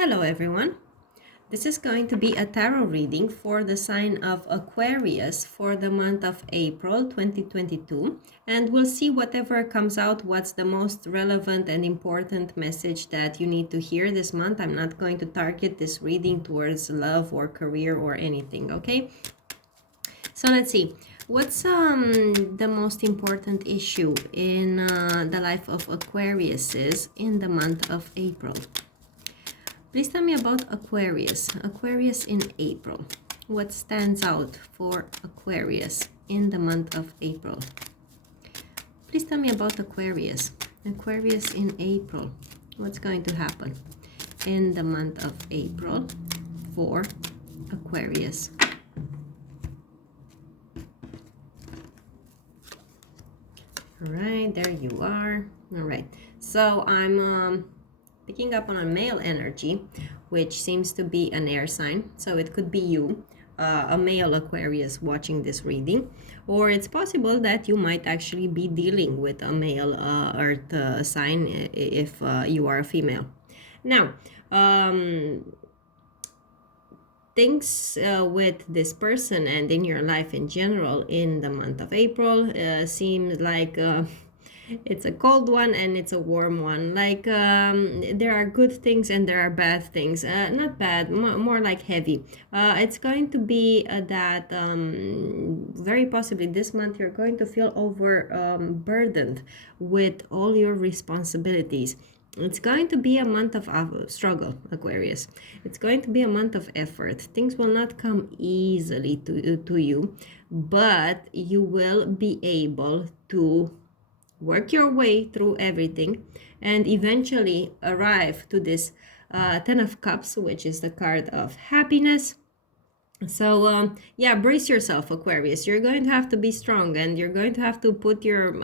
Hello everyone. This is going to be a tarot reading for the sign of Aquarius for the month of April 2022, and we'll see whatever comes out, what's the most relevant and important message that you need to hear this month. I'm not going to target this reading towards love or career or anything, okay? So let's see. What's the most important issue in the life of Aquarius is in the month of April? Please tell me about Aquarius. Aquarius in April. What stands out for Aquarius in the month of April? Please tell me about Aquarius. Aquarius in April. What's going to happen in the month of April for Aquarius? All right, there you are. All right. So I'm picking up on a male energy, which seems to be an air sign. So it could be you, a male Aquarius watching this reading, or it's possible that you might actually be dealing with a male earth sign if you are a female. Now, things with this person and in your life in general in the month of April seems like it's a cold one and it's a warm one. Like there are good things and there are bad things. Not bad, more like heavy. It's going to be that very possibly this month you're going to feel overburdened with all your responsibilities. It's going to be a month of struggle, Aquarius. It's going to be a month of effort. Things will not come easily to you, but you will be able to work your way through everything and eventually arrive to this Ten of Cups, which is the card of happiness. So yeah, brace yourself, Aquarius. You're going to have to be strong and you're going to have to put your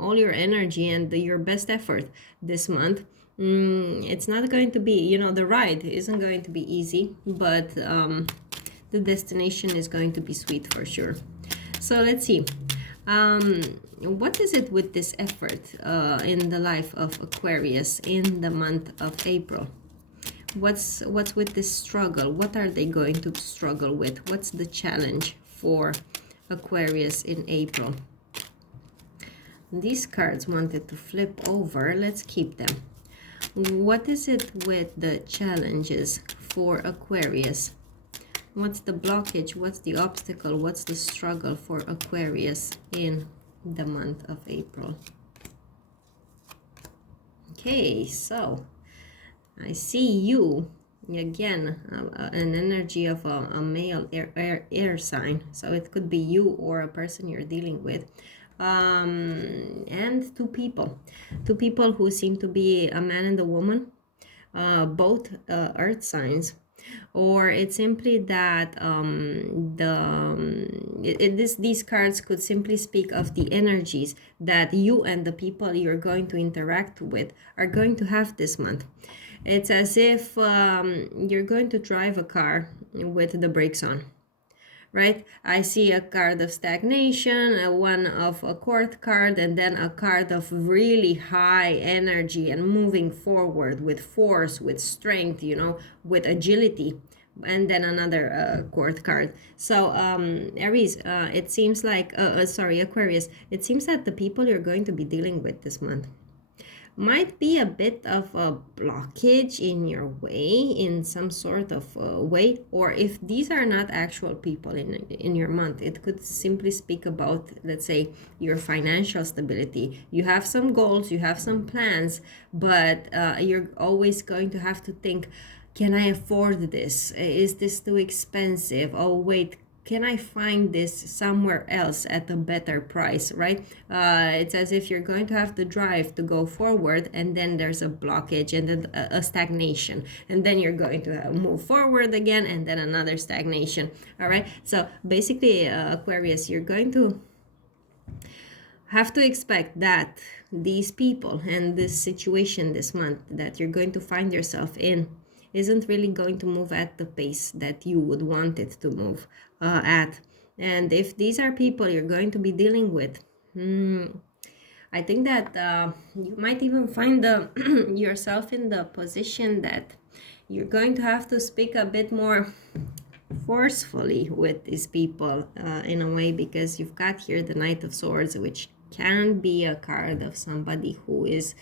all your energy and your best effort this month. It's not going to be, the ride isn't going to be easy, but the destination is going to be sweet for sure. So let's see. What is it with this effort in the life of Aquarius in the month of April? What's with this struggle? What are they going to struggle with? What's the challenge for Aquarius in April? These cards wanted to flip over. Let's keep them. What is it with the challenges for Aquarius? What's the blockage? What's the obstacle? What's the struggle for Aquarius in the month of April? Okay, so I see you again, an energy of a male air sign. So it could be you or a person you're dealing with. And two people who seem to be a man and a woman, both earth signs. Or it's simply that these cards could simply speak of the energies that you and the people you're going to interact with are going to have this month. It's as if you're going to drive a car with the brakes on, right? I see a card of stagnation, one of a court card, and then a card of really high energy and moving forward with force, with strength, with agility. And then another court card. So Aries, it seems like, Aquarius, it seems that the people you're going to be dealing with this month might be a bit of a blockage in your way, in some sort of way, or if these are not actual people in your month, it could simply speak about, let's say, your financial stability. You have some goals, you have some plans, but you're always going to have to think, can I afford this? Is this too expensive? Oh wait, can I find this somewhere else at a better price, right? It's as if you're going to have to drive to go forward, and then there's a blockage and then a stagnation, and then you're going to move forward again, and then another stagnation. All right, so basically, Aquarius, you're going to have to expect that these people and this situation this month that you're going to find yourself in isn't really going to move at the pace that you would want it to move at. And if these are people you're going to be dealing with, I think that you might even find yourself in the position that you're going to have to speak a bit more forcefully with these people in a way, because you've got here the Knight of Swords, which can be a card of somebody who is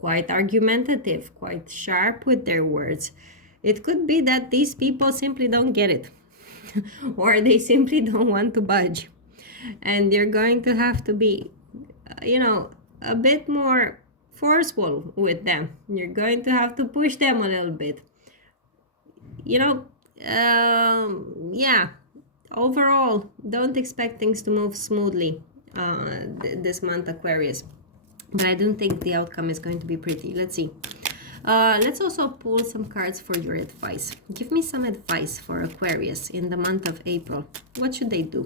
quite argumentative, quite sharp with their words. It could be that these people simply don't get it or they simply don't want to budge, and you're going to have to be a bit more forceful with them. You're going to have to push them a little bit, you know yeah. Overall, don't expect things to move smoothly this month, Aquarius, but I don't think the outcome is going to be pretty. Let's see. Let's also pull some cards for your advice. Give me some advice for Aquarius in the month of April. What should they do?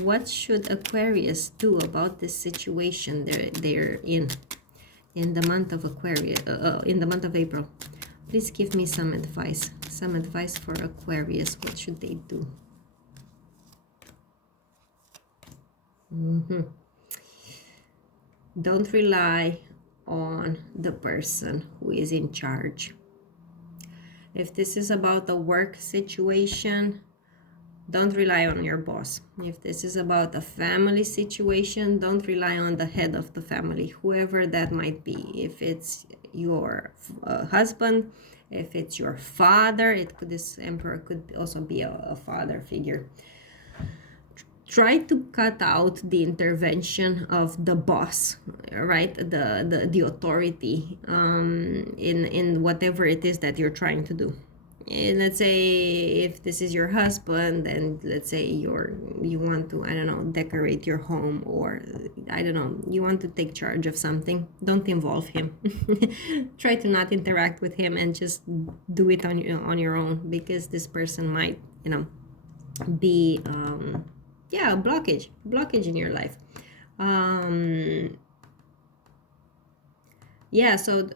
What should Aquarius do about this situation they're in the month of Aquarius, in the month of April? Please give me some advice. Some advice for Aquarius. What should they do? Don't rely on the person who is in charge. If this is about a work situation, don't rely on your boss. If this is about a family situation, don't rely on the head of the family, whoever that might be. If it's your husband, if it's your father, this emperor could also be a father figure. Try to cut out the intervention of the boss, right? The authority in whatever it is that you're trying to do. And let's say if this is your husband, and let's say you want to, I don't know, decorate your home, or I don't know, you want to take charge of something, don't involve him. Try to not interact with him and just do it on your own, because this person might, be a blockage in your life.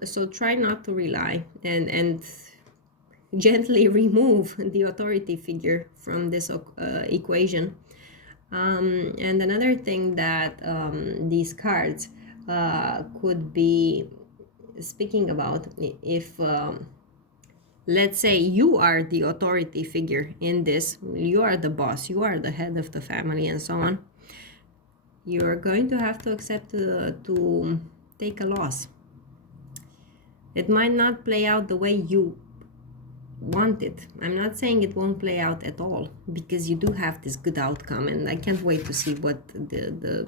So try not to rely, and gently remove the authority figure from this equation. And another thing that these cards could be speaking about, if let's say you are the authority figure in this, you are the boss, you are the head of the family, and so on, you're going to have to accept to take a loss. It might not play out the way you want it. I'm not saying it won't play out at all, because you do have this good outcome, and I can't wait to see what the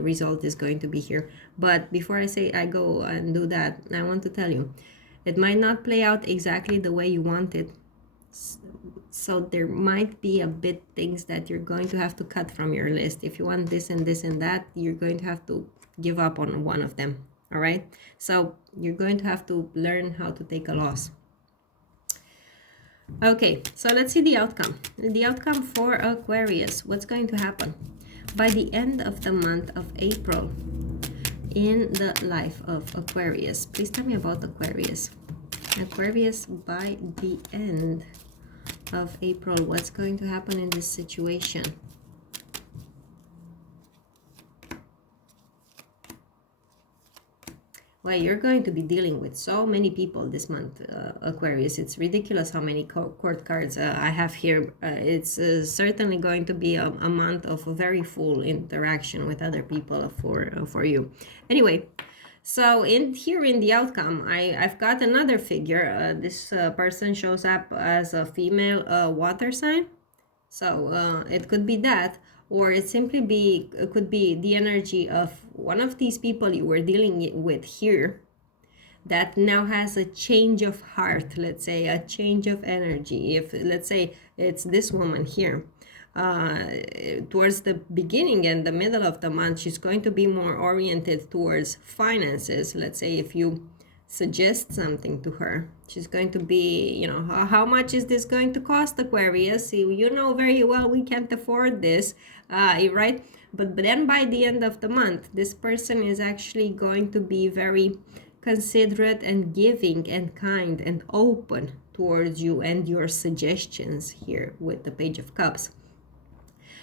result is going to be here. But before I go and do that, I want to tell you, it might not play out exactly the way you want it. So there might be a bit things that you're going to have to cut from your list. If you want this and this and that, you're going to have to give up on one of them. All right? So you're going to have to learn how to take a loss. Okay, so let's see the outcome. The outcome for Aquarius. What's going to happen by the end of the month of April in the life of Aquarius? Please tell me about Aquarius. Aquarius, by the end of April, what's going to happen in this situation? Well, you're going to be dealing with so many people this month, Aquarius. It's ridiculous how many court cards I have here. It's certainly going to be a month of a very full interaction with other people for you. Anyway, so in the outcome, I've got another figure. This person shows up as a female water sign. So it could be that, or it could be the energy of one of these people you were dealing with here that now has a change of heart, let's say, a change of energy. If, let's say, it's this woman here, towards the beginning and the middle of the month, she's going to be more oriented towards finances. Let's say if you suggest something to her, she's going to be, how much is this going to cost, Aquarius? You know very well we can't afford this, right? But then by the end of the month, this person is actually going to be very considerate and giving and kind and open towards you and your suggestions here with the Page of Cups.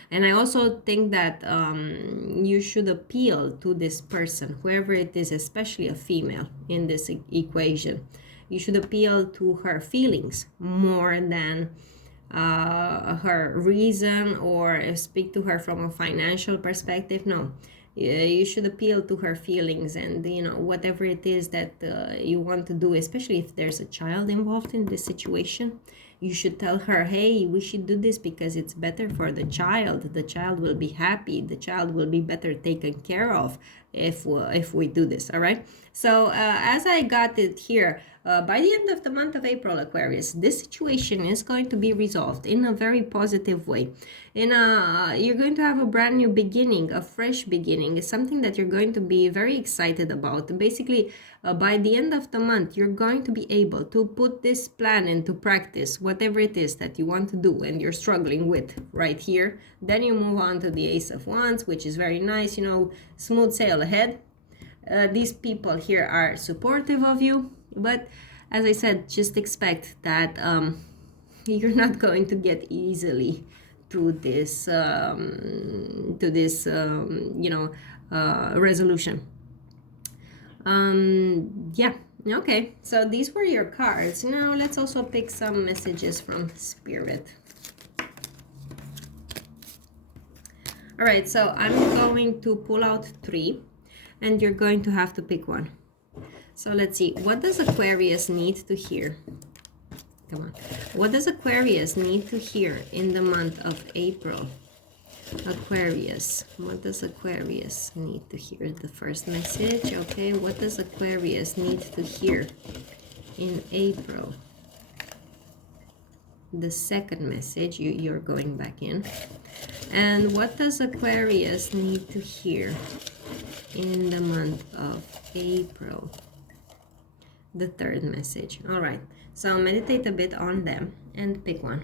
And I also think that you should appeal to this person, whoever it is, especially a female in this equation. You should appeal to her feelings more than her reason, or speak to her from a financial perspective. No, you should appeal to her feelings, and whatever it is that you want to do, especially if there's a child involved in this situation. You should tell her, hey, we should do this because it's better for the child will be happy, the child will be better taken care of if we do this. All right, so as I got it here, by the end of the month of April, Aquarius, this situation is going to be resolved in a very positive way. You're going to have a brand new beginning, a fresh beginning. It's something that you're going to be very excited about. Basically, by the end of the month, you're going to be able to put this plan into practice, whatever it is that you want to do and you're struggling with right here. Then you move on to the Ace of Wands, which is very nice, smooth sail ahead. These people here are supportive of you, but as I said, just expect that you're not going to get easily to this resolution. Yeah, okay, so these were your cards. Now let's also pick some messages from Spirit. All right, so I'm going to pull out 3, and you're going to have to pick one. So let's see, what does Aquarius need to hear? Come on. What does Aquarius need to hear in the month of April? Aquarius. What does Aquarius need to hear? The first message. Okay, what does Aquarius need to hear in April? The second message, you're going back in. And what does Aquarius need to hear in the month of April? The third message. All right, so meditate a bit on them and pick one.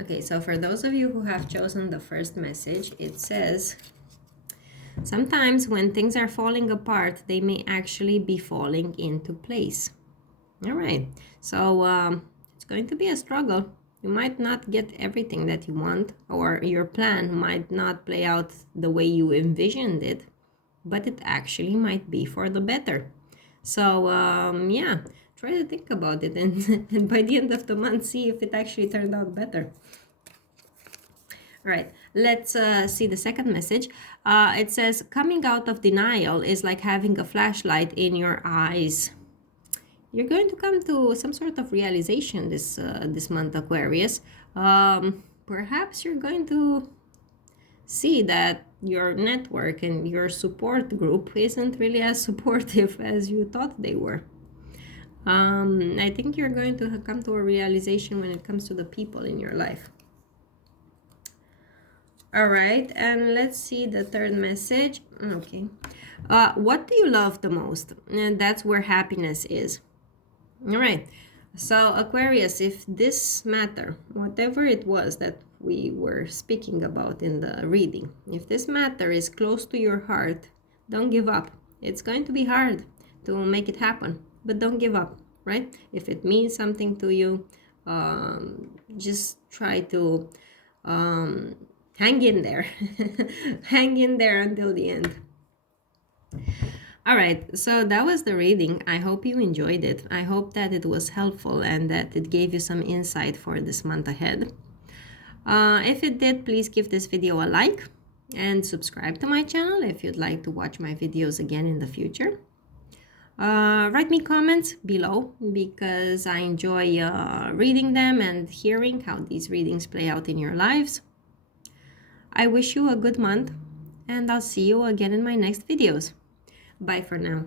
Okay, so for those of you who have chosen the first message, it says, sometimes when things are falling apart, they may actually be falling into place. All right, so it's going to be a struggle. You might not get everything that you want, or your plan might not play out the way you envisioned it, but it actually might be for the better. So yeah, try to think about it, and by the end of the month, see if it actually turned out better. All right, let's see the second message. It says, coming out of denial is like having a flashlight in your eyes. You're going to come to some sort of realization this month, Aquarius. Perhaps you're going to see that your network and your support group isn't really as supportive as you thought they were. I think you're going to come to a realization when it comes to the people in your life. All right, and let's see the third message. Okay. What do you love the most? And that's where happiness is. All right, so Aquarius, if this matter, whatever it was that we were speaking about in the reading, if this matter is close to your heart, don't give up. It's going to be hard to make it happen, but don't give up, right? If it means something to you, just try to hang in there. Hang in there until the end. All right, so that was the reading. I hope you enjoyed it. I hope that it was helpful and that it gave you some insight for this month ahead. If it did, please give this video a like and subscribe to my channel if you'd like to watch my videos again in the future. Write me comments below because I enjoy reading them and hearing how these readings play out in your lives. I wish you a good month, and I'll see you again in my next videos. Bye for now.